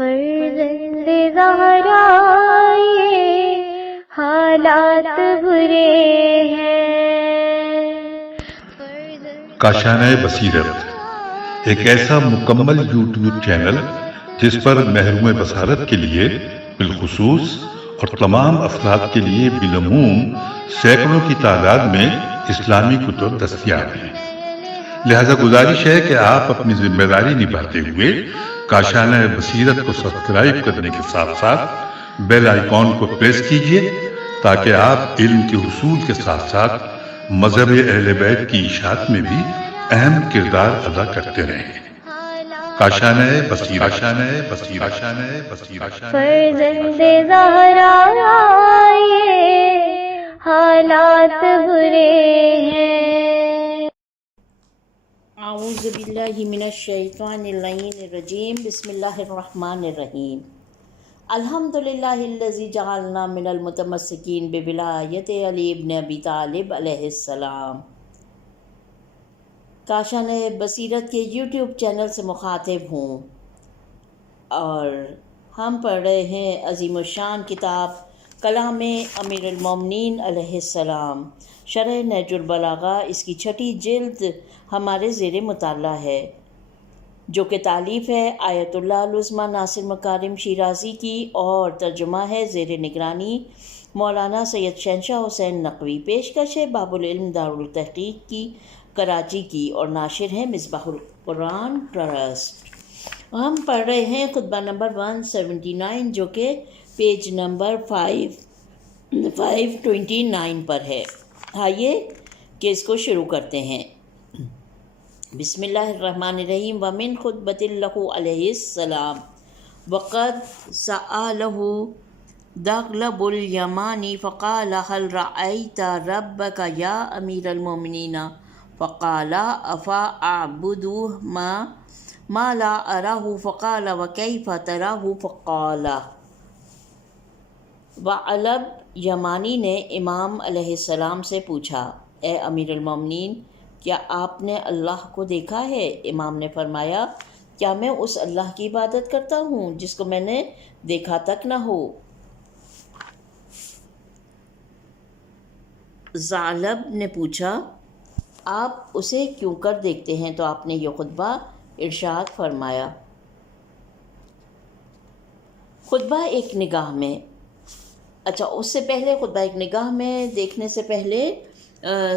فرزند زہرا یہ حالات برے ہیں۔ کاشانۂ بصیرت ایک ایسا مکمل یوٹیوب چینل جس پر محروم بصارت کے لیے بالخصوص اور تمام افراد کے لیے بالعموم سینکڑوں کی تعداد میں اسلامی کتب دستیاب ہیں۔ لہذا گزارش ہے کہ آپ اپنی ذمہ داری نبھاتے ہوئے کاشانۂ بصیرت کو سبسکرائب کرنے کے ساتھ ساتھ بیل آئیکن کو پریس کیجیے تاکہ آپ علم کے حصول کے ساتھ ساتھ مذہب اہل بیت کی اشاعت میں بھی اہم کردار ادا کرتے رہیں۔ کاشانۂ بصیرت، کاشانۂ بصیرت، کاشانۂ بصیرت۔ فرزند زہرا یہ حالات برے ہیں۔ اعوذ باللہ من الشیطان اللعین الرجیم، بسم اللہ الرحمن الرحیم۔ الحمدللہ الذی جعلنا من المتمسکین بولایت علی ابن ابی طالب علیہ السلام۔ کاشانۂ بصیرت کے یوٹیوب چینل سے مخاطب ہوں اور ہم پڑھ رہے ہیں عظیم الشان کتاب کلام امیر المومنین علیہ السلام، شرح نہج البلاغہ۔ اس کی چھٹی جلد ہمارے زیر مطالعہ ہے، جو کہ تالیف ہے آیت اللہ العظمیٰ ناصر مکارم شیرازی کی اور ترجمہ ہے زیر نگرانی مولانا سید شہنشاہ حسین نقوی۔ پیشکش ہے باب العلم دارالتحقیق کی کراچی کی اور ناشر ہے مصباح القرآن ٹرسٹ۔ ہم پڑھ رہے ہیں خطبہ نمبر 179 جو کہ پیج نمبر 529 پر ہے۔ آئیے کہ اس کو شروع کرتے ہیں۔ بسم اللہ الرحمن الرحیم۔ ومن خطبۃ لہ علیہ السلام وقد سألہ دغلب الیمانی فقال هل رأیت ربک یا امیر المؤمنین فقال افا اعبد ما لا اراه فقال وکیف تراه فقال۔ وعلب یمانی نے امام علیہ السلام سے پوچھا، اے امیر المومنین، کیا آپ نے اللہ کو دیکھا ہے؟ امام نے فرمایا، کیا میں اس اللہ کی عبادت کرتا ہوں جس کو میں نے دیکھا تک نہ ہو؟ ثعلب نے پوچھا، آپ اسے کیوں کر دیکھتے ہیں؟ تو آپ نے یہ خطبہ ارشاد فرمایا۔ خطبہ ایک نگاہ میں، اچھا اس سے پہلے خطبہ ایک نگاہ میں دیکھنے سے پہلے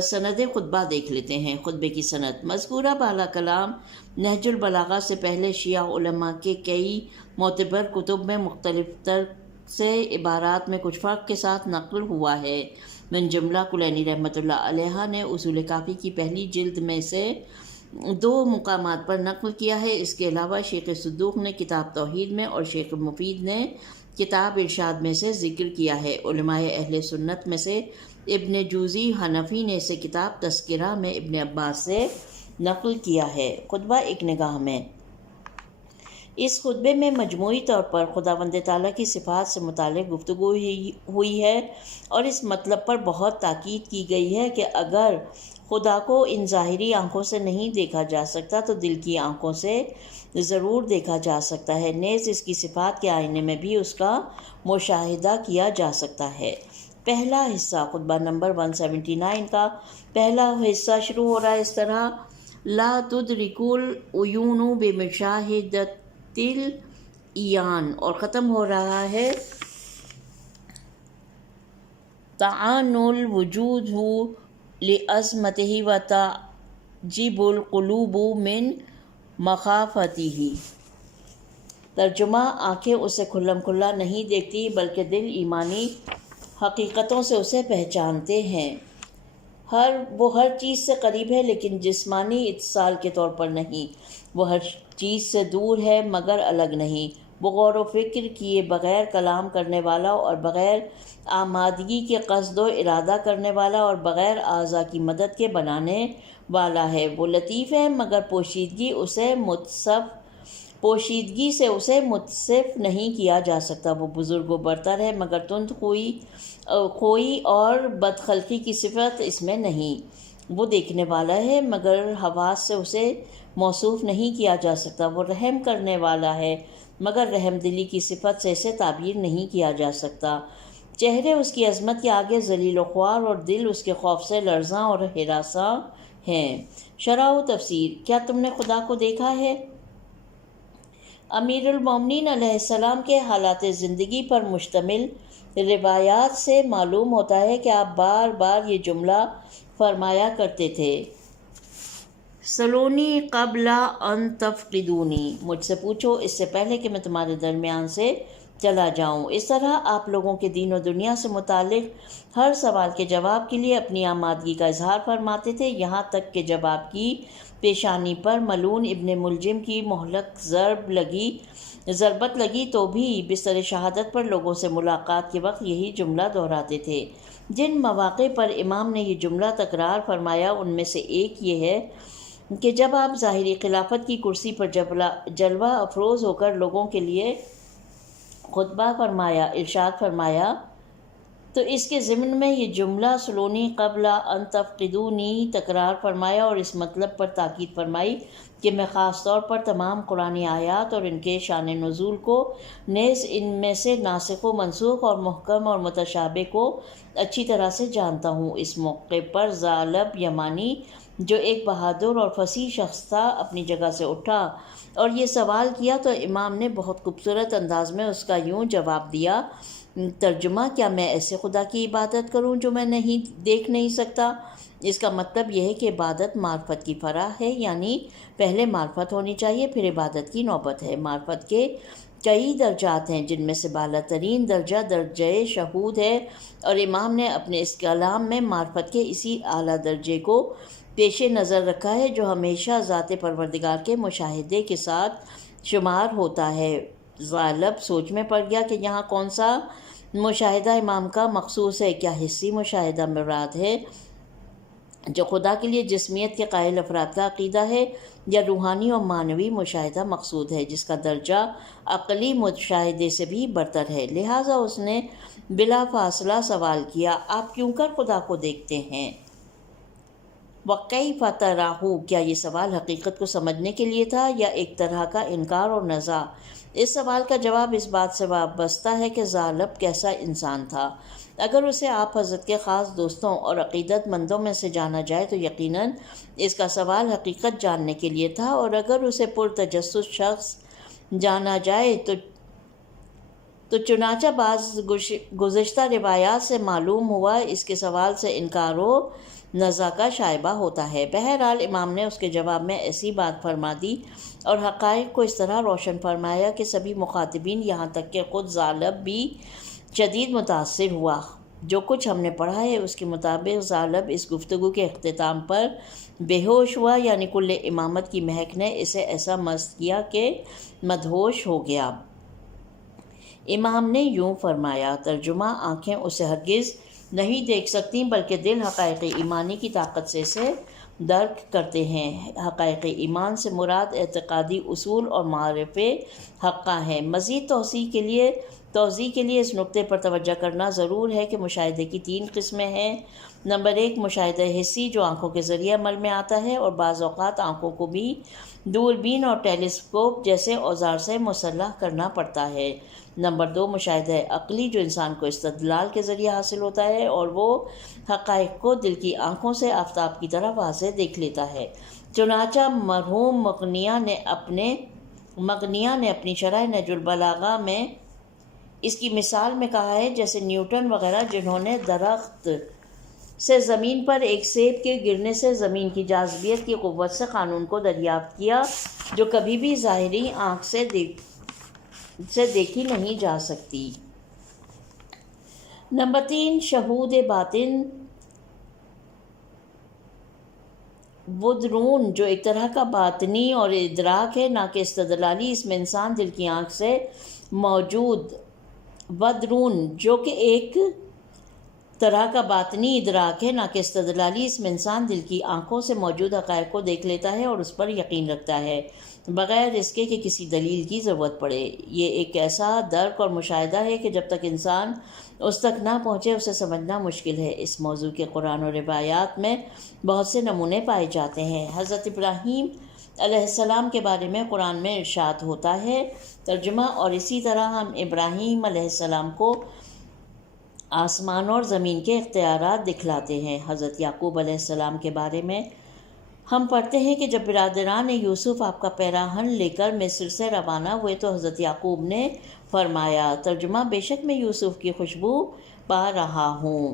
سند خطبہ دیکھ لیتے ہیں۔ خطبے کی سند مذکورہ بالا کلام نہج البلاغہ سے پہلے شیعہ علماء کے کئی معتبر کتب میں مختلف طرح سے عبارات میں کچھ فرق کے ساتھ نقل ہوا ہے۔ من جملہ کلینی رحمۃ اللہ علیہ نے اصول کافی کی پہلی جلد میں سے 2 مقامات پر نقل کیا ہے۔ اس کے علاوہ شیخ صدوق نے کتاب توحید میں اور شیخ مفید نے کتاب ارشاد میں سے ذکر کیا ہے۔ علماء اہل سنت میں سے ابن جوزی حنفی نے اسے کتاب تذکرہ میں ابن عباس سے نقل کیا ہے۔ خطبہ ایک نگاہ میں، اس خطبے میں مجموعی طور پر خداوند تعالیٰ کی صفات سے متعلق گفتگو ہوئی ہے اور اس مطلب پر بہت تاکید کی گئی ہے کہ اگر خدا کو ان ظاہری آنکھوں سے نہیں دیکھا جا سکتا تو دل کی آنکھوں سے ضرور دیکھا جا سکتا ہے، نیز اس کی صفات کے آئینے میں بھی اس کا مشاہدہ کیا جا سکتا ہے۔ پہلا حصہ خطبہ نمبر 179 کا پہلا حصہ شروع ہو رہا ہے اس طرح، لا تدرک العیون بمشاہدۃ العیان، اور ختم ہو رہا ہے تعان الوجود لعظمتہ وتعجب القلوب من مخافتہ۔ ترجمہ، آنکھیں اسے کھلم کھلا نہیں دیکھتی بلکہ دل ایمانی حقیقتوں سے اسے پہچانتے ہیں۔ وہ ہر چیز سے قریب ہے لیکن جسمانی اتصال کے طور پر نہیں، وہ ہر چیز سے دور ہے مگر الگ نہیں، وہ غور و فکر کیے بغیر کلام کرنے والا اور بغیر آمادگی کے قصد و ارادہ کرنے والا اور بغیر اعضاء کی مدد کے بنانے والا ہے۔ وہ لطیف ہے مگر پوشیدگی سے اسے متصف نہیں کیا جا سکتا۔ وہ بزرگ و برتر ہے مگر تند خوئی اور بدخلقی کی صفت اس میں نہیں۔ وہ دیکھنے والا ہے مگر حواس سے اسے موصوف نہیں کیا جا سکتا۔ وہ رحم کرنے والا ہے مگر رحم دلی کی صفت سے اسے تعبیر نہیں کیا جا سکتا۔ چہرے اس کی عظمت کے آگے ذلیل و خوار اور دل اس کے خوف سے لرزاں اور ہراساں ہیں۔ شرح و تفسیر: کیا تم نے خدا کو دیکھا ہے؟ امیر المومنین علیہ السلام کے حالات زندگی پر مشتمل روایات سے معلوم ہوتا ہے کہ آپ بار بار یہ جملہ فرمایا کرتے تھے، سلونی قبل ان تفقدونی، مجھ سے پوچھو اس سے پہلے کہ میں تمہارے درمیان سے چلا جاؤں۔ اس طرح آپ لوگوں کے دین و دنیا سے متعلق ہر سوال کے جواب کے لیے اپنی آمادگی کا اظہار فرماتے تھے، یہاں تک کہ جب آپ کی پیشانی پر ملعون ابن ملجم کی مہلک ضربت لگی تو بھی بستر شہادت پر لوگوں سے ملاقات کے وقت یہی جملہ دہراتے تھے۔ جن مواقع پر امام نے یہ جملہ تکرار فرمایا ان میں سے ایک یہ ہے کہ جب آپ ظاہری خلافت کی کرسی پر جلوہ افروز ہو کر لوگوں کے لیے خطبہ ارشاد فرمایا تو اس کے ضمن میں یہ جملہ سلونی قبل ان تفقدونی تکرار فرمایا اور اس مطلب پر تاکید فرمائی کہ میں خاص طور پر تمام قرآنی آیات اور ان کے شان نزول کو، نیز ان میں سے ناسخ و منسوخ اور محکم اور متشابہ کو اچھی طرح سے جانتا ہوں۔ اس موقع پر ثعلب یمانی جو ایک بہادر اور فصیح شخص تھا اپنی جگہ سے اٹھا اور یہ سوال کیا تو امام نے بہت خوبصورت انداز میں اس کا یوں جواب دیا، ترجمہ: کیا میں ایسے خدا کی عبادت کروں جو میں دیکھ نہیں سکتا؟ اس کا مطلب یہ ہے کہ عبادت معرفت کی فرع ہے، یعنی پہلے معرفت ہونی چاہیے پھر عبادت کی نوبت ہے۔ معرفت کے کئی درجات ہیں جن میں سے بالا ترین درجہ درجہ شہود ہے، اور امام نے اپنے اس کلام میں معرفت کے اسی اعلیٰ درجے کو پیش نظر رکھا ہے جو ہمیشہ ذات پروردگار کے مشاہدے کے ساتھ شمار ہوتا ہے۔ ثعلب سوچ میں پڑ گیا کہ یہاں کون سا مشاہدہ امام کا مخصوص ہے، کیا حسی مشاہدہ مراد ہے جو خدا کے لیے جسمیت کے قائل افراد کا عقیدہ ہے، یا روحانی اور معنوی مشاہدہ مقصود ہے جس کا درجہ عقلی مشاہدے سے بھی برتر ہے؟ لہٰذا اس نے بلا فاصلہ سوال کیا، آپ کیوں کر خدا کو دیکھتے ہیں؟ وَكَيْفَ تَرَاهُ، کیا یہ سوال حقیقت کو سمجھنے کے لیے تھا یا ایک طرح کا انکار اور نزاع؟ اس سوال کا جواب اس بات سے وابستہ ہے کہ ثعلب کیسا انسان تھا۔ اگر اسے آپ حضرت کے خاص دوستوں اور عقیدت مندوں میں سے جانا جائے تو یقیناً اس کا سوال حقیقت جاننے کے لیے تھا، اور اگر اسے پرتجسس شخص جانا جائے تو چنانچہ بعض گزشتہ روایات سے معلوم ہوا اس کے سوال سے انکار و نزاع کا شائبہ ہوتا ہے۔ بہرحال امام نے اس کے جواب میں ایسی بات فرما دی اور حقائق کو اس طرح روشن فرمایا کہ سبھی مخاطبین یہاں تک کہ خود ثعلب بھی شدید متاثر ہوا۔ جو کچھ ہم نے پڑھا ہے اس کے مطابق ثعلب اس گفتگو کے اختتام پر بے ہوش ہوا، یعنی کل امامت کی مہک نے اسے ایسا مست کیا کہ مدہوش ہو گیا۔ امام نے یوں فرمایا، ترجمہ: آنکھیں اسے ہرگز نہیں دیکھ سکتی بلکہ دل حقائق ایمانی کی طاقت سے اسے درک کرتے ہیں۔ حقائق ایمان سے مراد اعتقادی اصول اور معارف حقہ ہیں۔ مزید توضیح کے لیے اس نقطے پر توجہ کرنا ضرور ہے کہ مشاہدے کی 3 قسمیں ہیں۔ نمبر 1 مشاہدہ حسی جو آنکھوں کے ذریعے عمل میں آتا ہے اور بعض اوقات آنکھوں کو بھی دوربین اور ٹیلیسکوپ جیسے اوزار سے مسلح کرنا پڑتا ہے۔ نمبر 2 مشاہدہ عقلی جو انسان کو استدلال کے ذریعے حاصل ہوتا ہے اور وہ حقائق کو دل کی آنکھوں سے آفتاب کی طرح واضح دیکھ لیتا ہے۔ چنانچہ مرحوم مغنیہ نے اپنی شرح نہج البلاغہ میں اس کی مثال میں کہا ہے جیسے نیوٹن وغیرہ جنہوں نے درخت سے زمین پر ایک سیب کے گرنے سے زمین کی جاذبیت کی قوت سے قانون کو دریافت کیا جو کبھی بھی ظاہری آنکھ سے دیکھی نہیں جا سکتی۔ نمبر 3 شہود باطن ودرون جو ایک طرح کا باطنی اور ادراک ہے نہ کہ استدلالی، اس میں انسان دل کی آنکھ سے موجود ودرون جو کہ ایک طرح کا باطنی ادراک ہے نہ کہ استدلالی، اس میں انسان دل کی آنکھوں سے موجود حقائق کو دیکھ لیتا ہے اور اس پر یقین رکھتا ہے بغیر اس کے کہ کسی دلیل کی ضرورت پڑے۔ یہ ایک ایسا درک اور مشاہدہ ہے کہ جب تک انسان اس تک نہ پہنچے اسے سمجھنا مشکل ہے۔ اس موضوع کے قرآن و روایات میں بہت سے نمونے پائے جاتے ہیں۔ حضرت ابراہیم علیہ السلام کے بارے میں قرآن میں ارشاد ہوتا ہے۔ ترجمہ: اور اسی طرح ہم ابراہیم علیہ السلام کو آسمان اور زمین کے اختیارات دکھلاتے ہیں۔ حضرت یعقوب علیہ السلام کے بارے میں ہم پڑھتے ہیں کہ جب برادران یوسف آپ کا پیراہن لے کر مصر سے روانہ ہوئے تو حضرت یعقوب نے فرمایا، ترجمہ: بے شک میں یوسف کی خوشبو پا رہا ہوں،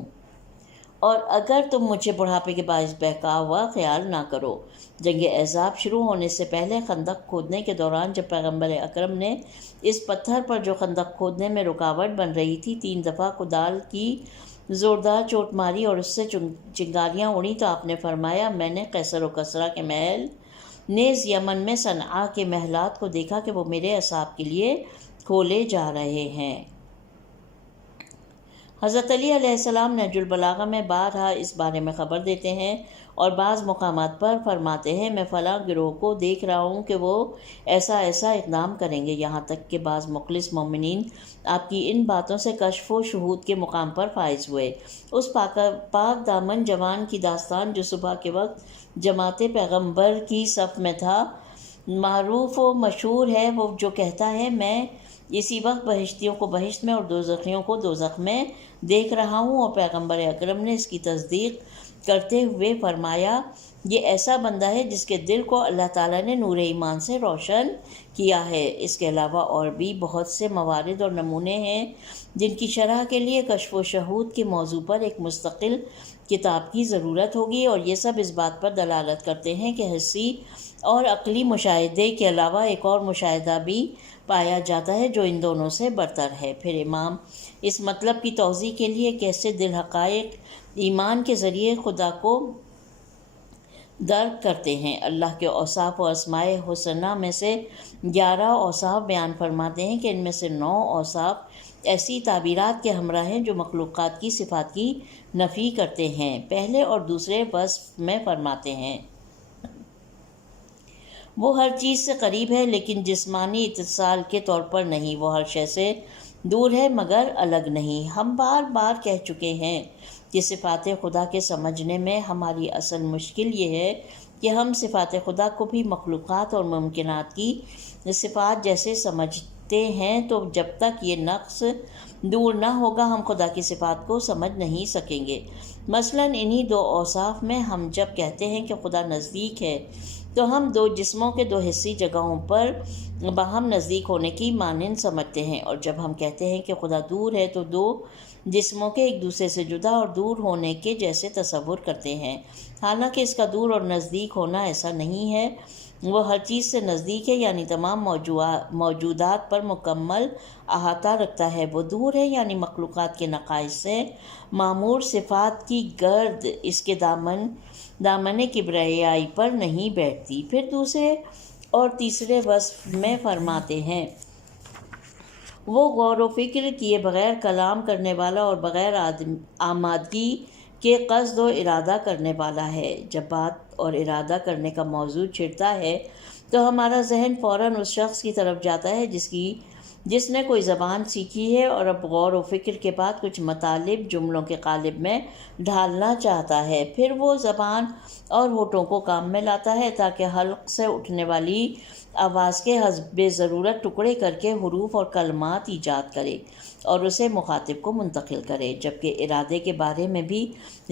اور اگر تم مجھے بڑھاپے کے باعث بہکا ہوا خیال نہ کرو۔ جنگ احزاب شروع ہونے سے پہلے خندق کھودنے کے دوران جب پیغمبر اکرم نے اس پتھر پر جو خندق کھودنے میں رکاوٹ بن رہی تھی 3 دفعہ کدال کی زوردار چوٹ ماری اور اس سے چنگاریاں اڑیں تو آپ نے فرمایا، میں نے قیصر و کسریٰ کے محل نیز یمن میں صنعا کے محلات کو دیکھا کہ وہ میرے اصحاب کے لیے کھولے جا رہے ہیں۔ حضرت علی علیہ السلام نہج البلاغہ میں بارہا اس بارے میں خبر دیتے ہیں اور بعض مقامات پر فرماتے ہیں، میں فلاں گروہ کو دیکھ رہا ہوں کہ وہ ایسا اقدام کریں گے، یہاں تک کہ بعض مخلص مومنین آپ کی ان باتوں سے کشف و شہود کے مقام پر فائز ہوئے۔ اس پاک دامن جوان کی داستان جو صبح کے وقت جماعت پیغمبر کی صف میں تھا معروف و مشہور ہے، وہ جو کہتا ہے، میں اسی وقت بہشتیوں کو بہشت میں اور دوزخیوں کو دوزخ میں دیکھ رہا ہوں، اور پیغمبر اکرم نے اس کی تصدیق کرتے ہوئے فرمایا، یہ ایسا بندہ ہے جس کے دل کو اللہ تعالیٰ نے نور ایمان سے روشن کیا ہے۔ اس کے علاوہ اور بھی بہت سے موارد اور نمونے ہیں جن کی شرح کے لیے کشف و شہود کے موضوع پر ایک مستقل کتاب کی ضرورت ہوگی، اور یہ سب اس بات پر دلالت کرتے ہیں کہ حسی اور عقلی مشاہدے کے علاوہ ایک اور مشاہدہ بھی پایا جاتا ہے جو ان دونوں سے برتر ہے۔ پھر امام اس مطلب کی توضیح کے لیے کیسے دل حقائق ایمان کے ذریعے خدا کو درک کرتے ہیں۔ اللہ کے اوصاف و اسماء حسنہ میں سے 11 اوصاف بیان فرماتے ہیں کہ ان میں سے 9 اوصاف ایسی تعبیرات کے ہمراہ ہیں جو مخلوقات کی صفات کی نفی کرتے ہیں۔ پہلے اور دوسرے وصف میں فرماتے ہیں، وہ ہر چیز سے قریب ہے لیکن جسمانی اتصال کے طور پر نہیں، وہ ہر شے سے دور ہے مگر الگ نہیں۔ ہم بار بار کہہ چکے ہیں کہ صفات خدا کے سمجھنے میں ہماری اصل مشکل یہ ہے کہ ہم صفات خدا کو بھی مخلوقات اور ممکنات کی صفات جیسے سمجھتے ہیں، تو جب تک یہ نقص دور نہ ہوگا ہم خدا کی صفات کو سمجھ نہیں سکیں گے۔ مثلاً انہی 2 اوصاف میں ہم جب کہتے ہیں کہ خدا نزدیک ہے تو ہم 2 جسموں کے 2 حصی جگہوں پر باہم نزدیک ہونے کی مانند سمجھتے ہیں، اور جب ہم کہتے ہیں کہ خدا دور ہے تو 2 جسموں کے ایک دوسرے سے جدا اور دور ہونے کے جیسے تصور کرتے ہیں، حالانکہ اس کا دور اور نزدیک ہونا ایسا نہیں ہے۔ وہ ہر چیز سے نزدیک ہے، یعنی تمام موجودات پر مکمل احاطہ رکھتا ہے۔ وہ دور ہے، یعنی مخلوقات کے نقائص سے معمور صفات کی گرد اس کے دامن کبریائی پر نہیں بیٹھتی۔ پھر دوسرے اور تیسرے وصف میں فرماتے ہیں، وہ غور و فکر کیے بغیر کلام کرنے والا اور بغیر آمادگی کے قصد و ارادہ کرنے والا ہے۔ جب بات اور ارادہ کرنے کا موضوع چھڑتا ہے تو ہمارا ذہن فوراً اس شخص کی طرف جاتا ہے جس نے کوئی زبان سیکھی ہے اور اب غور و فکر کے بعد کچھ مطالب جملوں کے قالب میں ڈھالنا چاہتا ہے۔ پھر وہ زبان اور ہونٹوں کو کام میں لاتا ہے تاکہ حلق سے اٹھنے والی آواز کے حسب ضرورت ٹکڑے کر کے حروف اور کلمات ایجاد کرے اور اسے مخاطب کو منتقل کرے، جبکہ ارادے کے بارے میں بھی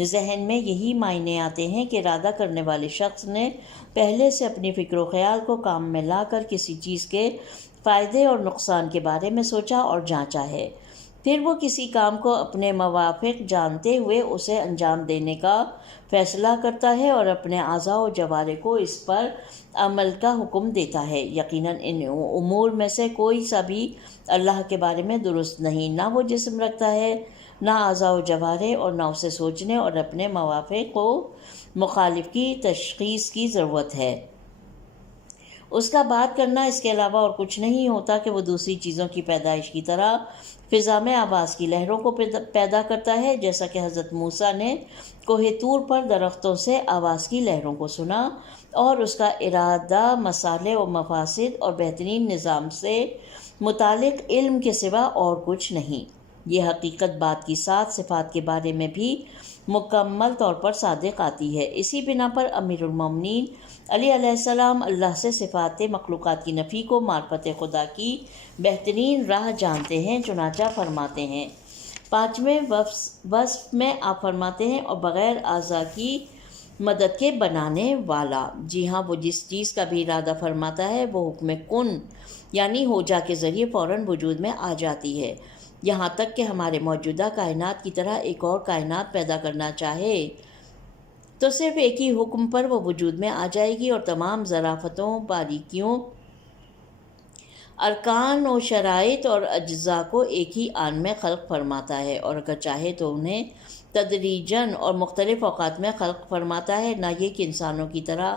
ذہن میں یہی معنی آتے ہیں کہ ارادہ کرنے والے شخص نے پہلے سے اپنی فکر و خیال کو کام میں لا کر کسی چیز کے فائدے اور نقصان کے بارے میں سوچا اور جانچا ہے، پھر وہ کسی کام کو اپنے موافق جانتے ہوئے اسے انجام دینے کا فیصلہ کرتا ہے اور اپنے اعضاء و جوارح کو اس پر عمل کا حکم دیتا ہے۔ یقیناً ان امور میں سے کوئی سا بھی اللہ کے بارے میں درست نہیں، نہ وہ جسم رکھتا ہے، نہ اعضاء و جوارح، اور نہ اسے سوچنے اور اپنے موافق کو مخالف کی تشخیص کی ضرورت ہے۔ اس کا بات کرنا اس کے علاوہ اور کچھ نہیں ہوتا کہ وہ دوسری چیزوں کی پیدائش کی طرح فضا میں آواز کی لہروں کو پیدا کرتا ہے، جیسا کہ حضرت موسیٰ نے کوہ طور پر درختوں سے آواز کی لہروں کو سنا، اور اس کا ارادہ مصالح و مفاسد اور بہترین نظام سے متعلق علم کے سوا اور کچھ نہیں۔ یہ حقیقت بات کی 7 صفات کے بارے میں بھی مکمل طور پر صادق آتی ہے۔ اسی بنا پر امیر المومنین علی علیہ السلام اللہ سے صفات مخلوقات کی نفی کو معرفت خدا کی بہترین راہ جانتے ہیں، چنانچہ فرماتے ہیں 5ویں وصف میں آپ فرماتے ہیں اور بغیر اعضاء کی مدد کے بنانے والا۔ جی ہاں، وہ جس چیز کا بھی ارادہ فرماتا ہے وہ حکم کن یعنی ہو جا کے ذریعے فوراً وجود میں آ جاتی ہے۔ یہاں تک کہ ہمارے موجودہ کائنات کی طرح ایک اور کائنات پیدا کرنا چاہے تو صرف ایک ہی حکم پر وہ وجود میں آ جائے گی اور تمام ظرافتوں، باریکیوں، ارکان و شرائط اور اجزاء کو ایک ہی آن میں خلق فرماتا ہے، اور اگر چاہے تو انہیں تدریجاً اور مختلف اوقات میں خلق فرماتا ہے، نہ یہ کہ انسانوں کی طرح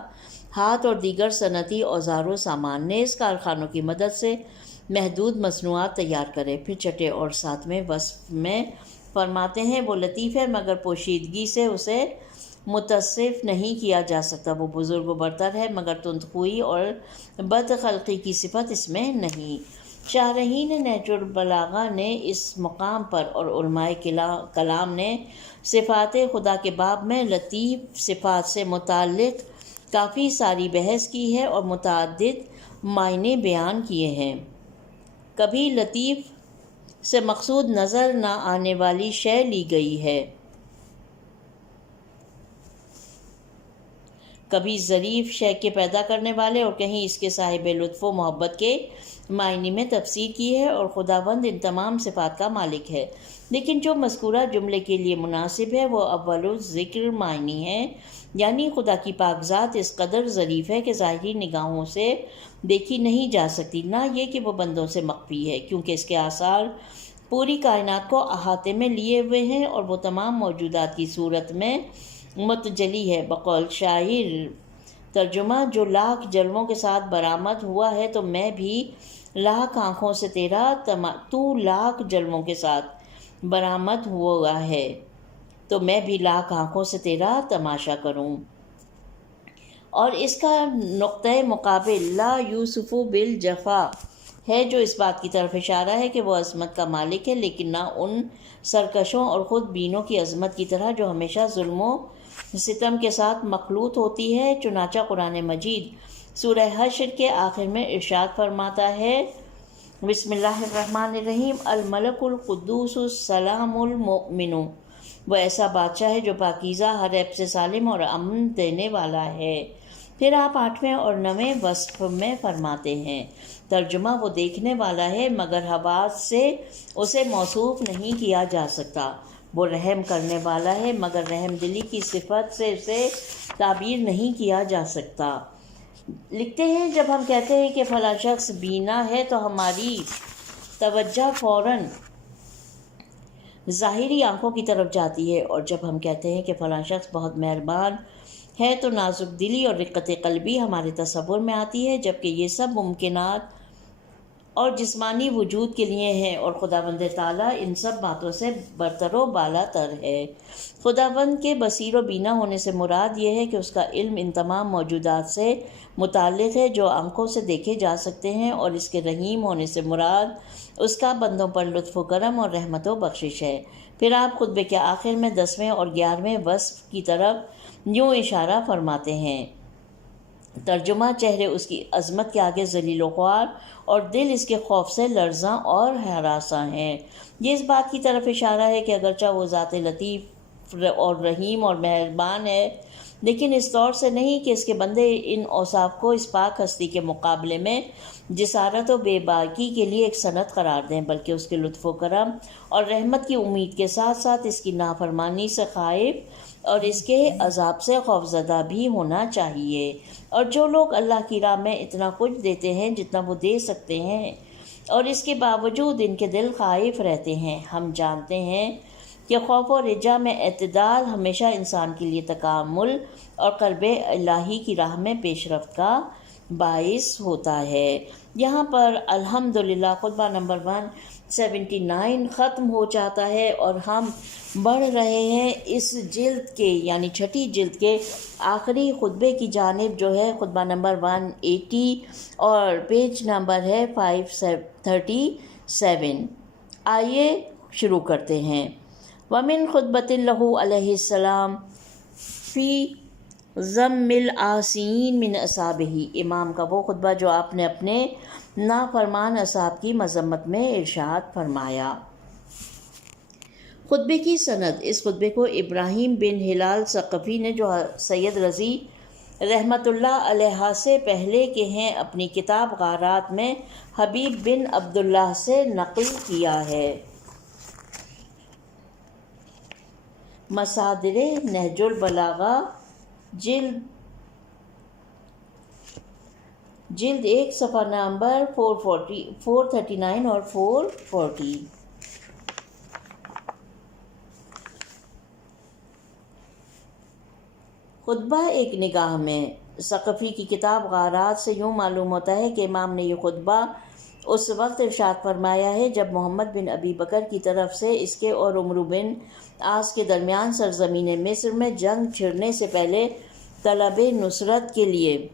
ہاتھ اور دیگر صنعتی اوزار و سامان نیز کارخانوں کی مدد سے محدود مصنوعات تیار کرے۔ پھر 6 اور 7ویں وصف میں فرماتے ہیں وہ لطیف ہے مگر پوشیدگی سے اسے متصف نہیں کیا جا سکتا، وہ بزرگ و برتر ہے مگر تندخوئی اور بد خلقی کی صفت اس میں نہیں۔ شارحین نہج البلاغہ نے اس مقام پر اور علماء کلام نے صفات خدا کے باب میں لطیف صفات سے متعلق کافی ساری بحث کی ہے اور متعدد معنی بیان کیے ہیں۔ کبھی لطیف سے مقصود نظر نہ آنے والی شے لی گئی ہے، کبھی ظریف شے کے پیدا کرنے والے، اور کہیں اس کے صاحب لطف و محبت کے معنی میں تفسیر کی ہے، اور خداوند ان تمام صفات کا مالک ہے۔ لیکن جو مذکورہ جملے کے لیے مناسب ہے وہ اول الذکر معنی ہے، یعنی خدا کی پاک ذات اس قدر ظریف ہے کہ ظاہری نگاہوں سے دیکھی نہیں جا سکتی، نہ یہ کہ وہ بندوں سے مخفی ہے، کیونکہ اس کے آثار پوری کائنات کو احاطے میں لیے ہوئے ہیں اور وہ تمام موجودات کی صورت میں متجلی ہے۔ بقول شاعر، ترجمہ، جو لاکھ جلووں کے ساتھ برآمد ہوا ہے تو میں بھی لاکھ آنکھوں سے تو لاکھ جلووں کے ساتھ برآمد ہوا ہے تو میں بھی لاکھ آنکھوں سے تیرا تماشا کروں۔ اور اس کا نقطۂ مقابل لا یوسف بالجفا ہے، جو اس بات کی طرف اشارہ ہے کہ وہ عظمت کا مالک ہے، لیکن نہ ان سرکشوں اور خود بینوں کی عظمت کی طرح جو ہمیشہ ظلم و ستم کے ساتھ مخلوط ہوتی ہے۔ چنانچہ قرآن مجید سورہ حشر کے آخر میں ارشاد فرماتا ہے بسم اللہ الرحمن الرحیم، الملک القدوس السلام المؤمن، وہ ایسا بادشاہ ہے جو پاکیزہ، ہر عیب سے سالم اور امن دینے والا ہے۔ پھر آپ 8ویں اور 9ویں وصف میں فرماتے ہیں ترجمہ، وہ دیکھنے والا ہے مگر حواس سے اسے موصوف نہیں کیا جا سکتا، وہ رحم کرنے والا ہے مگر رحم دلی کی صفت سے اسے تعبیر نہیں کیا جا سکتا۔ لکھتے ہیں جب ہم کہتے ہیں کہ فلاں شخص بینا ہے تو ہماری توجہ فوراً ظاہری آنکھوں کی طرف جاتی ہے، اور جب ہم کہتے ہیں کہ فلاں شخص بہت مہربان ہے تو نازک دلی اور رقت قلبی ہمارے تصور میں آتی ہے، جبکہ یہ سب ممکنات اور جسمانی وجود کے لیے ہیں، اور خداوند تعالیٰ ان سب باتوں سے برتر و بالا تر ہے۔ خداوند کے بصیر و بینا ہونے سے مراد یہ ہے کہ اس کا علم ان تمام موجودات سے متعلق ہے جو آنکھوں سے دیکھے جا سکتے ہیں، اور اس کے رحیم ہونے سے مراد اس کا بندوں پر لطف و کرم اور رحمت و بخشش ہے۔ پھر آپ خطبے کے آخر میں 10ویں اور 11ویں وصف کی طرف یوں اشارہ فرماتے ہیں ترجمہ، چہرے اس کی عظمت کے آگے ذلیل و خوار اور دل اس کے خوف سے لرزاں اور ہراساں ہیں۔ یہ اس بات کی طرف اشارہ ہے کہ اگرچہ وہ ذات لطیف اور رحیم اور مہربان ہے، لیکن اس طور سے نہیں کہ اس کے بندے ان اوصاف کو اس پاک ہستی کے مقابلے میں جسارت و بے باکی کے لیے ایک صنعت قرار دیں، بلکہ اس کے لطف و کرم اور رحمت کی امید کے ساتھ ساتھ اس کی نافرمانی سے خائف اور اس کے عذاب سے خوفزدہ بھی ہونا چاہیے۔ اور جو لوگ اللہ کی راہ میں اتنا کچھ دیتے ہیں جتنا وہ دے سکتے ہیں، اور اس کے باوجود ان کے دل خائف رہتے ہیں، ہم جانتے ہیں کہ خوف و رجا میں اعتدال ہمیشہ انسان کے لیے تکامل اور قرب الہی کی راہ میں پیش رفت کا باعث ہوتا ہے۔ یہاں پر الحمدللہ خطبہ نمبر 179 ختم ہو جاتا ہے، اور ہم بڑھ رہے ہیں اس جلد کے یعنی 6ٹھی جلد کے آخری خطبے کی جانب، جو ہے خطبہ نمبر 180 اور پیج نمبر ہے 537۔ آئیے شروع کرتے ہیں۔ ومن خطبۃ لہ علیہ السلام فی ذم العاصین من اصحابہ، امام کا وہ خطبہ جو آپ نے اپنے نافرمان اصحاب کی مذمت میں ارشاد فرمایا۔ خطبے کی سند، اس خطبے کو ابراہیم بن ہلال ثقفی نے جو سید رضی رحمۃ اللہ علیہ سے پہلے کے ہیں اپنی کتاب غارات میں حبیب بن عبداللہ سے نقل کیا ہے۔ مصادر نہج البلاغہ جلد 1 صفحہ نمبر 439 اور 440۔ خطبہ ایک نگاہ میں، ثقفی کی کتاب غارات سے یوں معلوم ہوتا ہے کہ امام نے یہ خطبہ اس وقت ارشاد فرمایا ہے جب محمد بن ابی بکر کی طرف سے اس کے اور عمرو بن عاص کے درمیان سرزمین مصر میں جنگ چھڑنے سے پہلے طلب نصرت کے لیے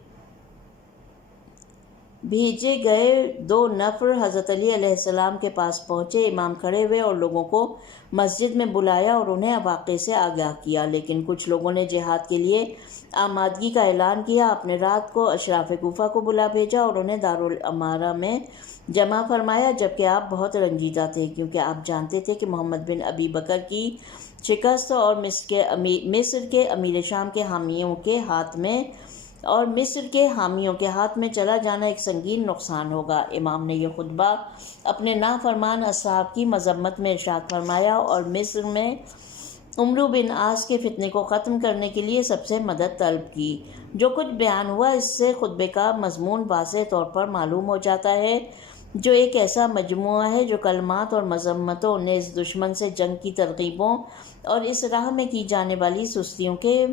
بھیجے گئے 2 نفر حضرت علی علیہ السلام کے پاس پہنچے۔ امام کھڑے ہوئے اور لوگوں کو مسجد میں بلایا اور انہیں واقعے سے آگاہ کیا، لیکن کچھ لوگوں نے جہاد کے لیے آمادگی کا اعلان کیا۔ آپ نے رات کو اشراف کوفہ کو بلا بھیجا اور انہیں دارالامارہ میں جمع فرمایا، جبکہ آپ بہت رنجیدہ تھے، کیونکہ آپ جانتے تھے کہ محمد بن ابی بکر کی شکست اور مصر کے امیر شام کے حامیوں کے ہاتھ میں چلا جانا ایک سنگین نقصان ہوگا۔ امام نے یہ خطبہ اپنے نافرمان اصحاب کی مذمت میں ارشاد فرمایا اور مصر میں عمرو بن عاص کے فتنے کو ختم کرنے کے لیے سب سے مدد طلب کی۔ جو کچھ بیان ہوا اس سے خطبے کا مضمون واضح طور پر معلوم ہو جاتا ہے، جو ایک ایسا مجموعہ ہے جو کلمات اور مذمتوں، نیز دشمن سے جنگ کی ترغیبوں اور اس راہ میں کی جانے والی سستیوں کے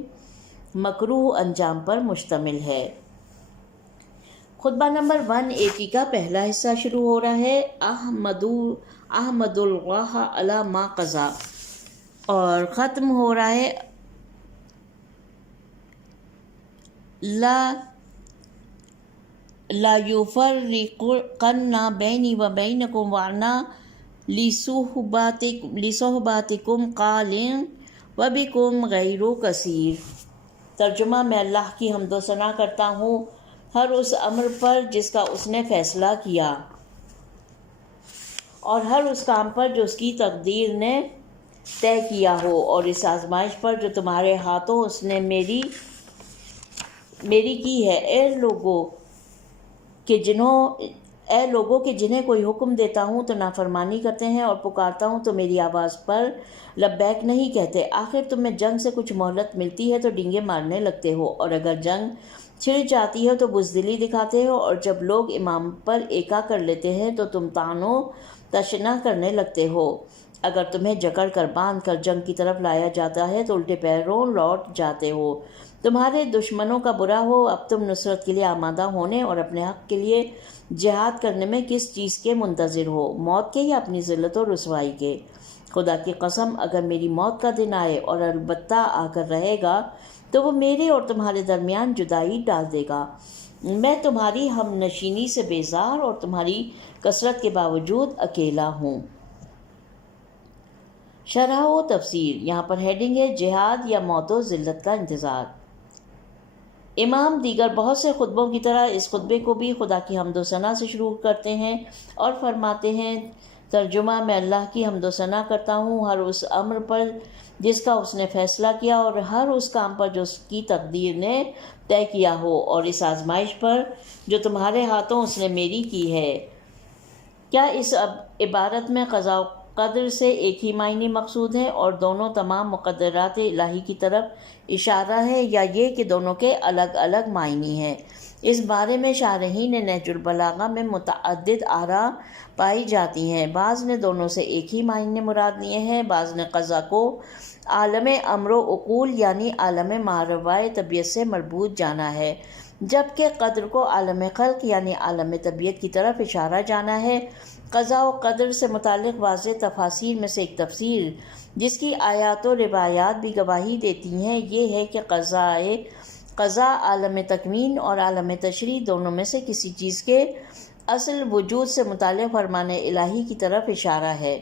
مکروہ انجام پر مشتمل ہے۔ خطبہ نمبر 180 کا پہلا حصہ شروع ہو رہا ہے احمد اللہ علی ما قضا، اور ختم ہو رہا ہے لا یفرقن بینی و بینکم وانا لصحباتکم قال و بکم غیر کثیر۔ ترجمہ، میں اللہ کی حمد و ثنا کرتا ہوں ہر اس امر پر جس کا اس نے فیصلہ کیا، اور ہر اس کام پر جو اس کی تقدیر نے طے کیا ہو، اور اس آزمائش پر جو تمہارے ہاتھوں اس نے میری کی ہے۔ اے لوگوں کہ جنہیں کوئی حکم دیتا ہوں تو نافرمانی کرتے ہیں، اور پکارتا ہوں تو میری آواز پر لبیک نہیں کہتے۔ آخر تمہیں جنگ سے کچھ مہلت ملتی ہے تو ڈینگے مارنے لگتے ہو، اور اگر جنگ چھڑ جاتی ہے تو بزدلی دکھاتے ہو، اور جب لوگ امام پر ایکا کر لیتے ہیں تو تم طعن و تشنع کرنے لگتے ہو۔ اگر تمہیں جکڑ کر باندھ کر جنگ کی طرف لایا جاتا ہے تو الٹے پیروں لوٹ جاتے ہو۔ تمہارے دشمنوں کا برا ہو، اب تم نصرت کے لیے آمادہ ہونے اور اپنے حق کے لیے جہاد کرنے میں کس چیز کے منتظر ہو؟ موت کے یا اپنی ذلت و رسوائی کے؟ خدا کی قسم، اگر میری موت کا دن آئے اور البتہ آ کر رہے گا تو وہ میرے اور تمہارے درمیان جدائی ڈال دے گا۔ میں تمہاری ہم نشینی سے بیزار اور تمہاری کثرت کے باوجود اکیلا ہوں۔ شرح و تفسیر، یہاں پر ہیڈنگ ہے جہاد یا موت و ذلت کا انتظار۔ امام دیگر بہت سے خطبوں کی طرح اس خطبے کو بھی خدا کی حمد و ثنا سے شروع کرتے ہیں اور فرماتے ہیں، ترجمہ، میں اللہ کی حمد و ثنا کرتا ہوں ہر اس امر پر جس کا اس نے فیصلہ کیا، اور ہر اس کام پر جو اس کی تقدیر نے طے کیا ہو، اور اس آزمائش پر جو تمہارے ہاتھوں اس نے میری کی ہے۔ کیا اس عبارت میں قضاء و قدر سے ایک ہی معنی مقصود ہے اور دونوں تمام مقدرات الہی کی طرف اشارہ ہے، یا یہ کہ دونوں کے الگ الگ معنی ہیں؟ اس بارے میں شارحین نہج البلاغہ میں متعدد آراء پائی جاتی ہیں۔ بعض نے دونوں سے ایک ہی معنی مراد لیے ہیں، بعض نے قضا کو عالم امر و عقول یعنی عالم ماوراء طبیعت سے مربوط جانا ہے، جبکہ قدر کو عالم خلق یعنی عالم طبیعت کی طرف اشارہ جانا ہے۔ قضاء و قدر سے متعلق واضح تفاسیر میں سے ایک تفسیر جس کی آیات و روایات بھی گواہی دیتی ہیں یہ ہے کہ قضاء عالم تکوین اور عالم تشریع دونوں میں سے کسی چیز کے اصل وجود سے متعلق فرمان الہی کی طرف اشارہ ہے۔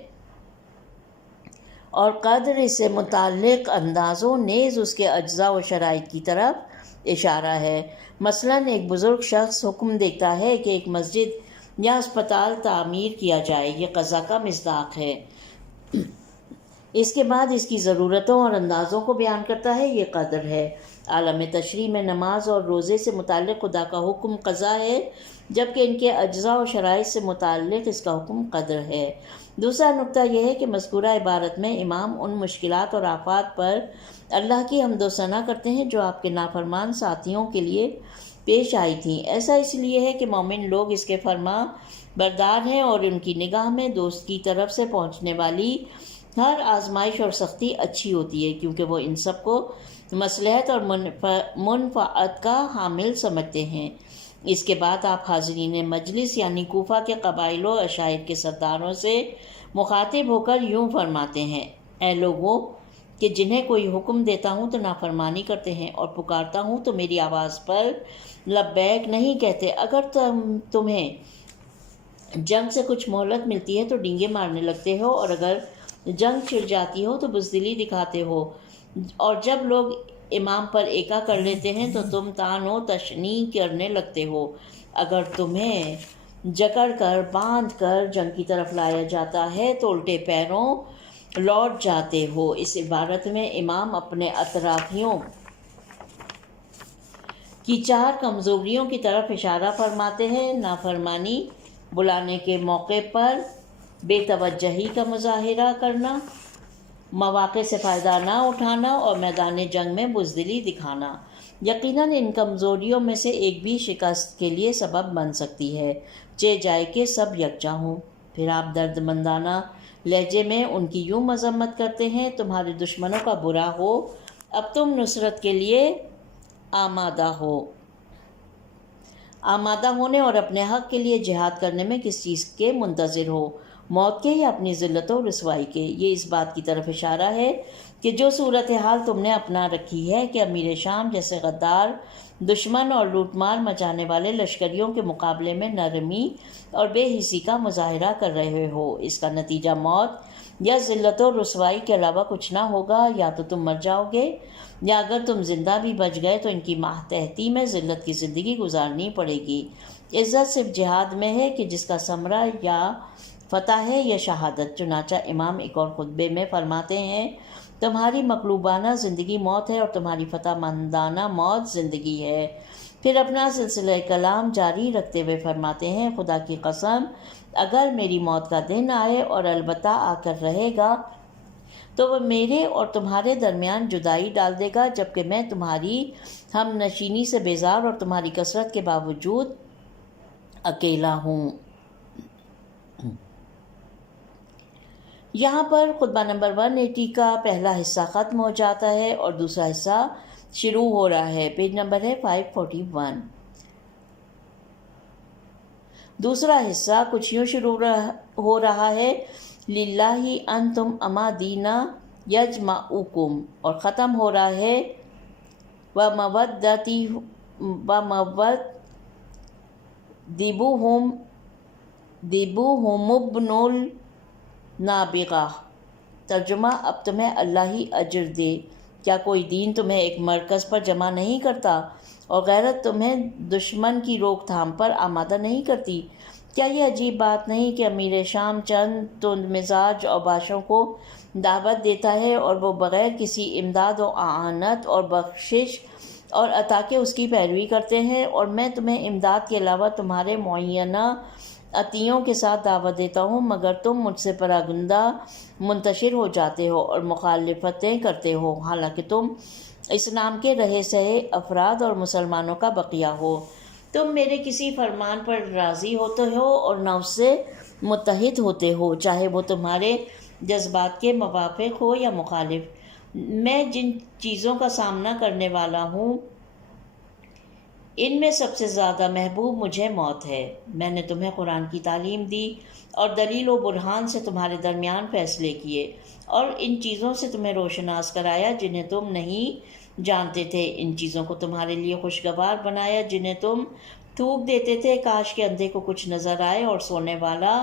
اور قدر سے متعلق اندازوں نیز اس کے اجزاء و شرائط کی طرف اشارہ ہے۔ مثلاً ایک بزرگ شخص حکم دیتا ہے کہ ایک مسجد یا اسپتال تعمیر کیا جائے، یہ قضا کا مصداق ہے۔ اس کے بعد اس کی ضرورتوں اور اندازوں کو بیان کرتا ہے، یہ قدر ہے۔ عالم تشریع میں نماز اور روزے سے متعلق خدا کا حکم قضا ہے، جبکہ ان کے اجزاء و شرائط سے متعلق اس کا حکم قدر ہے۔ دوسرا نقطہ یہ ہے کہ مذکورہ عبارت میں امام ان مشکلات اور آفات پر اللہ کی حمد و ثنا کرتے ہیں جو آپ کے نافرمان ساتھیوں کے لیے پیش آئی تھیں۔ ایسا اس لیے ہے کہ مومن لوگ اس کے فرما بردار ہیں اور ان کی نگاہ میں دوست کی طرف سے پہنچنے والی ہر آزمائش اور سختی اچھی ہوتی ہے، کیونکہ وہ ان سب کو مصلحت اور منفعت کا حامل سمجھتے ہیں۔ اس کے بعد آپ حاضرین مجلس یعنی کوفہ کے قبائل و عشائر کے سرداروں سے مخاطب ہو کر یوں فرماتے ہیں: اے لوگوں کہ جنہیں کوئی حکم دیتا ہوں تو نافرمانی کرتے ہیں، اور پکارتا ہوں تو میری آواز پر لبیک نہیں کہتے۔ اگر تمہیں جنگ سے کچھ مہلت ملتی ہے تو ڈینگے مارنے لگتے ہو، اور اگر جنگ چھڑ جاتی ہو تو بزدلی دکھاتے ہو، اور جب لوگ امام پر ایکا کر لیتے ہیں تو تم طعن و تشنیع کرنے لگتے ہو۔ اگر تمہیں جکڑ کر باندھ کر جنگ کی طرف لایا جاتا ہے تو الٹے پیروں لوٹ جاتے ہو۔ اس عبارت میں امام اپنے اطرافیوں کی 4 کمزوریوں کی طرف اشارہ فرماتے ہیں: نافرمانی، بلانے کے موقع پر بے توجہی کا مظاہرہ کرنا، مواقع سے فائدہ نہ اٹھانا، اور میدان جنگ میں بزدلی دکھانا۔ یقیناً ان کمزوریوں میں سے ایک بھی شکست کے لیے سبب بن سکتی ہے، چہ جائے کہ سب یکجا ہوں۔ پھر آپ درد مندانہ لہجے میں ان کی یوں مذمت کرتے ہیں: تمہارے دشمنوں کا برا ہو، اب تم نصرت کے لیے آمادہ ہو۔ آمادہ ہونے اور اپنے حق کے لیے جہاد کرنے میں کس چیز کے منتظر ہو؟ موت کے یا اپنی ذلت و رسوائی کے؟ یہ اس بات کی طرف اشارہ ہے کہ جو صورتحال تم نے اپنا رکھی ہے کہ امیر شام جیسے غدار دشمن اور لوٹ مار مچانے والے لشکریوں کے مقابلے میں نرمی اور بے حسی کا مظاہرہ کر رہے ہو، اس کا نتیجہ موت یا ذلت و رسوائی کے علاوہ کچھ نہ ہوگا۔ یا تو تم مر جاؤ گے، یا اگر تم زندہ بھی بچ گئے تو ان کی ماتحتی میں ذلت کی زندگی گزارنی پڑے گی۔ عزت صرف جہاد میں ہے کہ جس کا ثمرہ یا فتح ہے یا شہادت۔ چنانچہ امام ایک اور خطبے میں فرماتے ہیں: تمہاری مغلوبانہ زندگی موت ہے اور تمہاری فتح مندانہ موت زندگی ہے۔ پھر اپنا سلسلہ کلام جاری رکھتے ہوئے فرماتے ہیں: خدا کی قسم اگر میری موت کا دن آئے اور البتہ آ کر رہے گا تو وہ میرے اور تمہارے درمیان جدائی ڈال دے گا، جبکہ میں تمہاری ہم نشینی سے بیزار اور تمہاری کثرت کے باوجود اکیلا ہوں۔ یہاں پر خطبہ نمبر 180 کا پہلا حصہ ختم ہو جاتا ہے اور دوسرا حصہ شروع ہو رہا ہے۔ پیج نمبر ہے 541۔ دوسرا حصہ کچھ یوں شروع ہو رہا ہے: للہ انتم امادینا یجمعکم، اور ختم ہو رہا ہے دیبوہم ابن النابغہ۔ ترجمہ: اب تمہیں اللہ ہی اجر دے، کیا کوئی دین تمہیں ایک مرکز پر جمع نہیں کرتا اور غیرت تمہیں دشمن کی روک تھام پر آمادہ نہیں کرتی؟ کیا یہ عجیب بات نہیں کہ امیر شام چند تند مزاج اوباشوں کو دعوت دیتا ہے اور وہ بغیر کسی امداد و اعانت اور بخشش اور عطا کے اس کی پیروی کرتے ہیں، اور میں تمہیں امداد کے علاوہ تمہارے معینہ عطیوں کے ساتھ دعوت دیتا ہوں، مگر تم مجھ سے پراگندہ منتشر ہو جاتے ہو اور مخالفتیں کرتے ہو، حالانکہ تم اسلام کے رہے سہے افراد اور مسلمانوں کا بقیہ ہو۔ تم میرے کسی فرمان پر راضی ہوتے ہو اور نہ اس سے متحد ہوتے ہو، چاہے وہ تمہارے جذبات کے موافق ہو یا مخالف۔ میں جن چیزوں کا سامنا کرنے والا ہوں ان میں سب سے زیادہ محبوب مجھے موت ہے۔ میں نے تمہیں قرآن کی تعلیم دی اور دلیل و برہان سے تمہارے درمیان فیصلے کیے، اور ان چیزوں سے تمہیں روشناس کرایا جنہیں تم نہیں جانتے تھے، ان چیزوں کو تمہارے لیے خوشگوار بنایا جنہیں تم تھوک دیتے تھے۔ کاش کہ اندھے کو کچھ نظر آئے اور سونے والا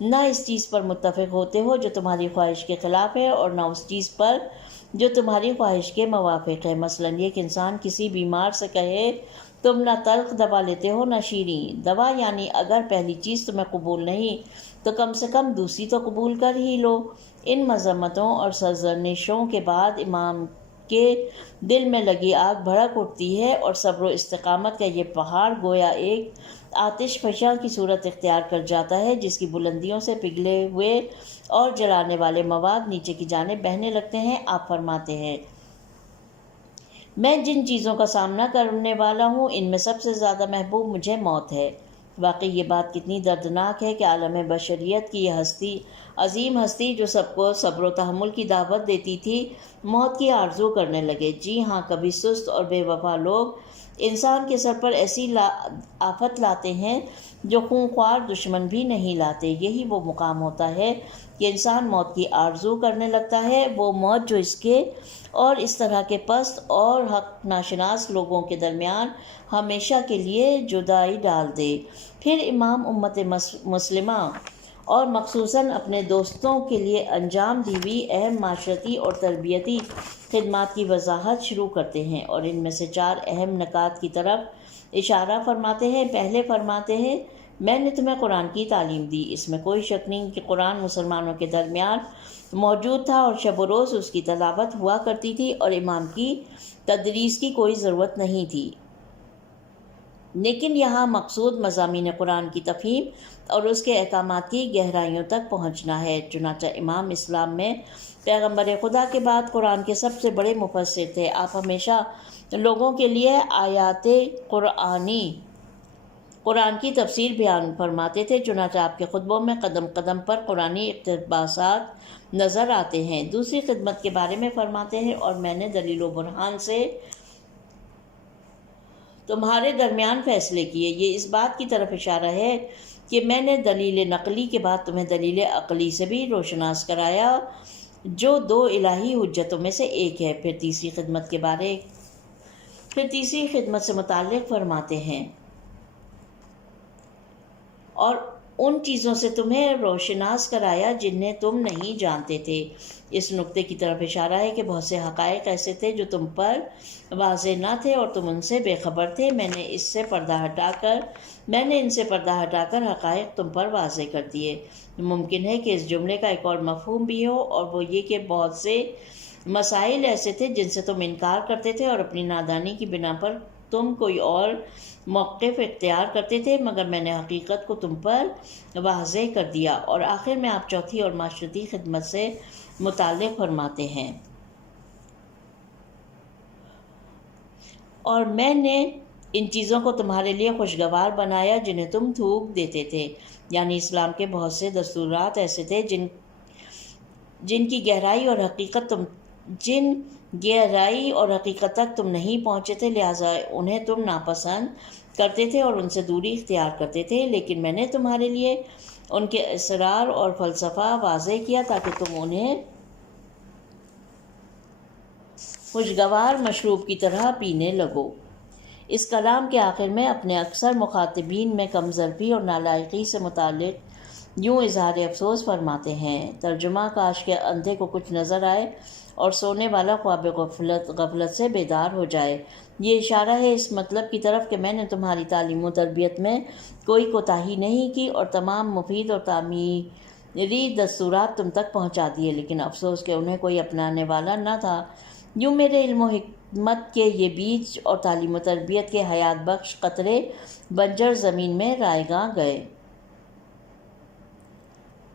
نہ اس چیز پر متفق ہوتے ہو جو تمہاری خواہش کے خلاف ہے اور نہ اس چیز پر جو تمہاری خواہش کے موافق ہے۔ مثلاً یہ کہ انسان کسی بیمار سے کہے تم نہ تلخ دوا لیتے ہو نہ شیریں دوا، یعنی اگر پہلی چیز تمہیں قبول نہیں تو کم سے کم دوسری تو قبول کر ہی لو۔ ان مذمتوں اور سرزنشوں کے بعد امام کے دل میں لگی آگ بھڑک اٹھتی ہے اور صبر و استقامت کا یہ پہاڑ گویا ایک آتش فشاں کی صورت اختیار کر جاتا ہے جس کی بلندیوں سے پگھلے ہوئے اور جلانے والے مواد نیچے کی جانب بہنے لگتے ہیں۔ آپ فرماتے ہیں، میں جن چیزوں کا سامنا کرنے والا ہوں ان میں سب سے زیادہ محبوب مجھے موت ہے۔ واقعی یہ بات کتنی دردناک ہے کہ عالم بشریت کی یہ عظیم ہستی جو سب کو صبر و تحمل کی دعوت دیتی تھی، موت کی آرزو کرنے لگے۔ جی ہاں، کبھی سست اور بے وفا لوگ انسان کے سر پر ایسی آفت لاتے ہیں جو خونخوار دشمن بھی نہیں لاتے۔ یہی وہ مقام ہوتا ہے کہ انسان موت کی آرزو کرنے لگتا ہے، وہ موت جو اس کے اور اس طرح کے پست اور حق ناشناس لوگوں کے درمیان ہمیشہ کے لیے جدائی ڈال دے۔ پھر امام امت مسلمہ اور مخصوصاً اپنے دوستوں کے لیے انجام دی ہوئی اہم معاشرتی اور تربیتی خدمات کی وضاحت شروع کرتے ہیں اور ان میں سے 4 اہم نکات کی طرف اشارہ فرماتے ہیں۔ پہلے فرماتے ہیں، میں نے تمہیں قرآن کی تعلیم دی، اس میں کوئی شک نہیں کہ قرآن مسلمانوں کے درمیان موجود تھا اور شب و روز اس کی تلاوت ہوا کرتی تھی اور امام کی تدریس کی کوئی ضرورت نہیں تھی۔ لیکن یہاں مقصود مضامین قرآن کی تفہیم اور اس کے احکامات کی گہرائیوں تک پہنچنا ہے۔ چنانچہ امام اسلام میں پیغمبر خدا کے بعد قرآن کے سب سے بڑے مفسر تھے۔ آپ ہمیشہ لوگوں کے لیے آیات قرآن کی تفسیر بیان فرماتے تھے، چنانچہ آپ کے خطبوں میں قدم قدم پر قرآنی اقتباسات نظر آتے ہیں۔ دوسری خدمت کے بارے میں فرماتے ہیں، اور میں نے دلیل و برہان سے تمہارے درمیان فیصلے کیے۔ یہ اس بات کی طرف اشارہ ہے کہ میں نے دلیل نقلی کے بعد تمہیں دلیل عقلی سے بھی روشناس کرایا جو 2 الہی حجتوں میں سے ایک ہے۔ پھر تیسری خدمت سے متعلق فرماتے ہیں، اور ان چیزوں سے تمہیں روشناس کرایا جنہیں تم نہیں جانتے تھے۔ اس نقطے کی طرف اشارہ ہے کہ بہت سے حقائق ایسے تھے جو تم پر واضح نہ تھے اور تم ان سے بے خبر تھے۔ میں نے ان سے پردہ ہٹا کر حقائق تم پر واضح کر دیے۔ ممکن ہے کہ اس جملے کا ایک اور مفہوم بھی ہو، اور وہ یہ کہ بہت سے مسائل ایسے تھے جن سے تم انکار کرتے تھے اور اپنی نادانی کی بنا پر تم کوئی اور موقف اختیار کرتے تھے، مگر میں نے حقیقت کو تم پر واضح کر دیا۔ اور آخر میں آپ چوتھی اور معاشرتی خدمت سے متعلق فرماتے ہیں، اور میں نے ان چیزوں کو تمہارے لیے خوشگوار بنایا جنہیں تم تھوک دیتے تھے۔ یعنی اسلام کے بہت سے دستورات ایسے تھے جن کی گہرائی اور حقیقت تک تم نہیں پہنچے تھے، لہٰذا انہیں تم ناپسند کرتے تھے اور ان سے دوری اختیار کرتے تھے۔ لیکن میں نے تمہارے لیے ان کے اسرار اور فلسفہ واضح کیا تاکہ تم انہیں خوشگوار مشروب کی طرح پینے لگو۔ اس کلام کے آخر میں اپنے اکثر مخاطبین میں کم ظرفی اور نالائقی سے متعلق یوں اظہار افسوس فرماتے ہیں، ترجمہ، کاش کے اندھے کو کچھ نظر آئے اور سونے والا خواب غفلت سے بیدار ہو جائے۔ یہ اشارہ ہے اس مطلب کی طرف کہ میں نے تمہاری تعلیم و تربیت میں کوئی کوتاہی نہیں کی اور تمام مفید اور تعمیری دستورات تم تک پہنچا دیے، لیکن افسوس کہ انہیں کوئی اپنانے والا نہ تھا۔ یوں میرے علم و حکمت کے یہ بیج اور تعلیم و تربیت کے حیات بخش قطرے بنجر زمین میں رائیگاں گئے۔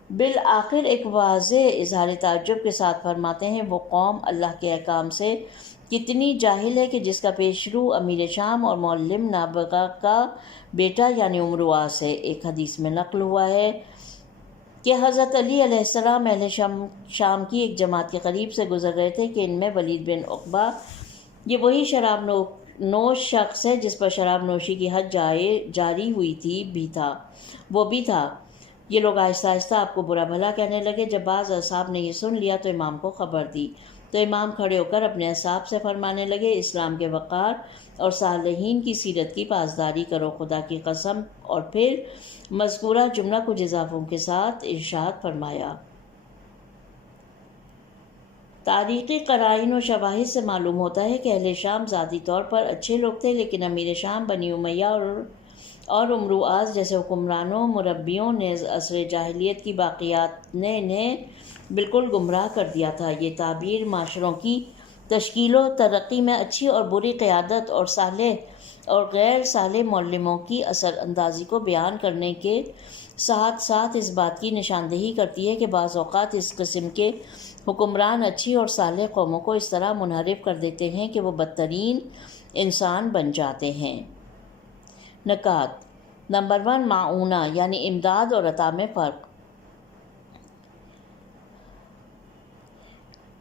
بالآخر ایک واضح اظہار تعجب کے ساتھ فرماتے ہیں، وہ قوم اللہ کے احکام سے کتنی جاہل ہے کہ جس کا پیشرو امیر شام اور معلم نابغہ کا بیٹا یعنی عمرواس ہے۔ ایک حدیث میں نقل ہوا ہے کہ حضرت علی علیہ السلام اہل شام کی ایک جماعت کے قریب سے گزر رہے تھے کہ ان میں ولید بن عقبہ، یہ وہی شراب نوش شخص ہے جس پر شراب نوشی کی حد جاری ہوئی تھی، وہ بھی تھا۔ یہ لوگ آہستہ آہستہ آپ کو برا بھلا کہنے لگے۔ جب بعض اصحاب نے یہ سن لیا تو امام کو خبر دی۔ تو امام کھڑے ہو کر اپنے اصحاب سے فرمانے لگے، اسلام کے وقار اور صالحین کی سیرت کی پاسداری کرو، خدا کی قسم۔ اور پھر مذکورہ جملہ کچھ اضافوں کے ساتھ ارشاد فرمایا۔ تاریخی قرائن و شواہد سے معلوم ہوتا ہے کہ اہل شام ذاتی طور پر اچھے لوگ تھے، لیکن امیر شام بنی امیہ اور امروآز جیسے حکمرانوں مربیوں نے عصر جاہلیت کی باقیات نے انہیں بالکل گمراہ کر دیا تھا۔ یہ تعبیر معاشروں کی تشکیل و ترقی میں اچھی اور بری قیادت اور صالح اور غیر صالح معلموں کی اثر اندازی کو بیان کرنے کے ساتھ ساتھ اس بات کی نشاندہی کرتی ہے کہ بعض اوقات اس قسم کے حکمران اچھی اور صالح قوموں کو اس طرح منحرف کر دیتے ہیں کہ وہ بدترین انسان بن جاتے ہیں۔ نکات۔ نمبر 1، معونہ یعنی امداد اور عطا میں فرق۔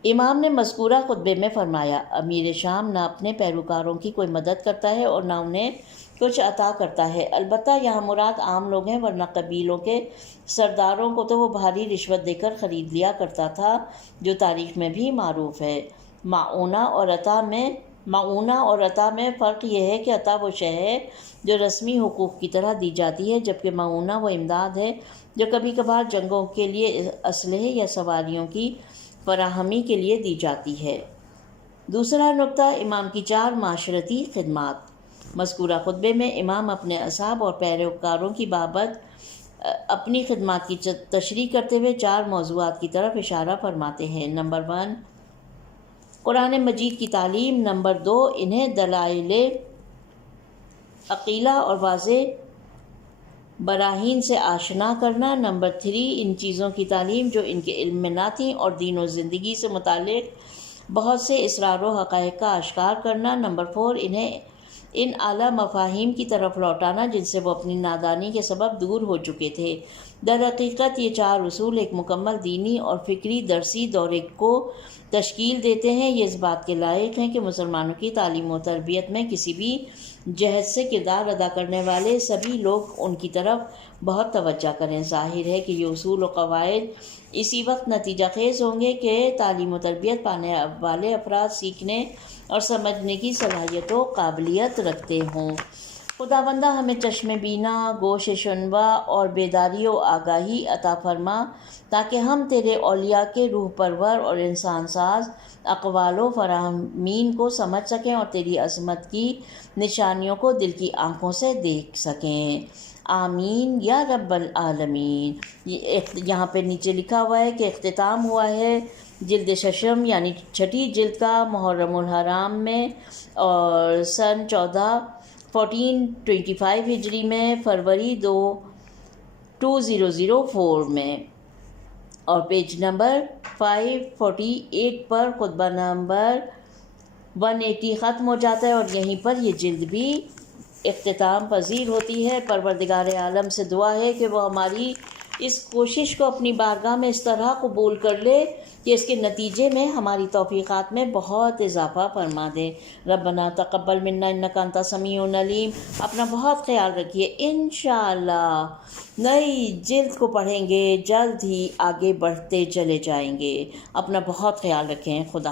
امام نے مذکورہ خطبے میں فرمایا، امیر شام نہ اپنے پیروکاروں کی کوئی مدد کرتا ہے اور نہ انہیں کچھ عطا کرتا ہے، البتہ یہاں مراد عام لوگ ہیں، ورنہ قبیلوں کے سرداروں کو تو وہ بھاری رشوت دے کر خرید لیا کرتا تھا، جو تاریخ میں بھی معروف ہے۔ معونہ اور عطا میں فرق یہ ہے کہ عطا وہ شے ہے جو رسمی حقوق کی طرح دی جاتی ہے، جبکہ معونہ وہ امداد ہے جو کبھی کبھار جنگوں کے لیے اسلحے یا سواریوں کی فراہمی کے لیے دی جاتی ہے۔ دوسرا نکتہ، امام کی 4 معاشرتی خدمات۔ مذکورہ خطبے میں امام اپنے اصحاب اور پیروکاروں کی بابت اپنی خدمات کی تشریح کرتے ہوئے 4 موضوعات کی طرف اشارہ فرماتے ہیں۔ نمبر 1، قرآن مجید کی تعلیم۔ نمبر 2، انہیں دلائل عقیلہ اور واضح براہین سے آشنا کرنا۔ نمبر 3، ان چیزوں کی تعلیم جو ان کے علم میں نہ تھیں اور دین و زندگی سے متعلق بہت سے اسرار و حقائق کا آشکار کرنا۔ نمبر 4، انہیں ان اعلیٰ مفاہیم کی طرف لوٹانا جن سے وہ اپنی نادانی کے سبب دور ہو چکے تھے۔ در حقیقت یہ 4 اصول ایک مکمل دینی اور فکری درسی دورے کو تشکیل دیتے ہیں۔ یہ اس بات کے لائق ہیں کہ مسلمانوں کی تعلیم و تربیت میں کسی بھی جہت سے کردار ادا کرنے والے سبھی لوگ ان کی طرف بہت توجہ کریں۔ ظاہر ہے کہ یہ اصول و قواعد اسی وقت نتیجہ خیز ہوں گے کہ تعلیم و تربیت پانے والے افراد سیکھنے اور سمجھنے کی صلاحیت و قابلیت رکھتے ہوں۔ خداوندہ ہمیں چشم بینا، گوش شنوا اور بیداری و آگاہی عطا فرما تاکہ ہم تیرے اولیاء کے روح پرور اور انسان ساز اقوال و فرامین کو سمجھ سکیں اور تیری عظمت کی نشانیوں کو دل کی آنکھوں سے دیکھ سکیں۔ آمین یا رب العالمین۔ یہاں پہ نیچے لکھا ہوا ہے کہ اختتام ہوا ہے جلد ششم یعنی 6 جلد کا محرم الحرام میں اور سن 1425 ہجری میں فروری 2004 میں، اور پیج نمبر 548 پر خطبہ نمبر 180 ختم ہو جاتا ہے اور یہیں پر یہ جلد بھی اختتام پذیر ہوتی ہے۔ پروردگار عالم سے دعا ہے کہ وہ ہماری اس کوشش کو اپنی بارگاہ میں اس طرح قبول کر لے کہ اس کے نتیجے میں ہماری توفیقات میں بہت اضافہ فرما دے۔ ربنا تقبل منا انک انت السمیع العلیم۔ اپنا بہت خیال رکھیے، انشاءاللہ نئی جلد کو پڑھیں گے، جلد ہی آگے بڑھتے چلے جائیں گے۔ اپنا بہت خیال رکھیں۔ خدا